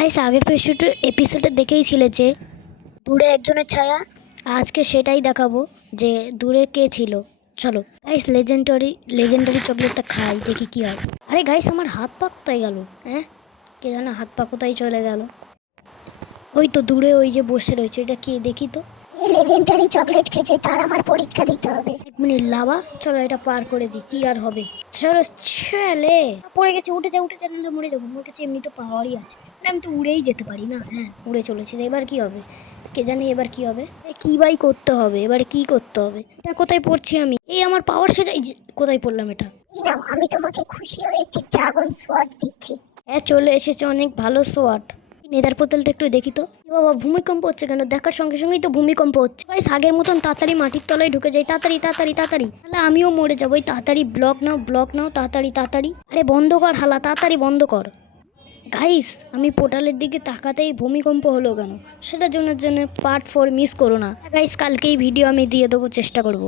Guys আগের এপিসোডে দেখেইছিলে যে দূরে একজনের ছায়া। আজকে সেটাই দেখাবো যে দূরে কে ছিল। চলো গাইস লেজেন্ডারি চকলেটটা খাই, দেখি কি হয়। আরে গাইস আমার হাত পা কোথায় গেল? হ্যাঁ, কে জানে হাত পা কোথায় চলে গেল। ওই তো দূরে ওই যে বসে রয়েছে, এটা কি দেখি তো। লেজেন্ডারি চকলেট খেয়েছে, তার আমার পরীক্ষা দিতে হবে। এক মিনিট লাভা, চলো এটা পার করে দিই, কি আর হবে। চলো ছেলে পড়ে গেছে, উঠে যা নাহলে মরে যাবো। আমার কাছে এমনি তো পাওয়ারই আছে, আমি তো উড়েই যেতে পারি না। হ্যাঁ উড়ে চলেছি, এবার কি হবে কে জানে। এবার কি হবে, কি বাই করতে হবে, এবারে কি করতে হবে। এটা কোথায় পড়ছি আমি? এই আমার পাওয়ার শেষ, কোথায় পড়লাম এটা? এই নাও, আমি তোমাকে খুশি হয়ে একটি ড্রাগন সোয়ার্ড দিচ্ছি। হ্যাঁ চলে এসেছে অনেক ভালো সোয়াট। নেদার বোতলটা একটু দেখি তো। এ বাবা ভূমিকম্প হচ্ছে কেন? দেখার সঙ্গে সঙ্গেই তো ভূমিকম্প হচ্ছে। ভাই আগের মতন তাড়াতাড়ি মাটির তলায় ঢুকে যাই, তাড়াতাড়ি তাড়াতাড়ি তাড়াতাড়ি, তাহলে আমিও মরে যাবো। ওই তাড়াতাড়ি ব্লক নাও তাড়াতাড়ি তাড়াতাড়ি। আরে বন্ধ কর হালা, তাড়াতাড়ি বন্ধ কর। গাইস আমি পোর্টালের দিকে তাকাতেই ভূমিকম্প হলো কেন, সেটার জন্য পার্ট 4 মিস করো না গাইস। কালকেই ভিডিও আমি দিয়ে দেবো, চেষ্টা করবো।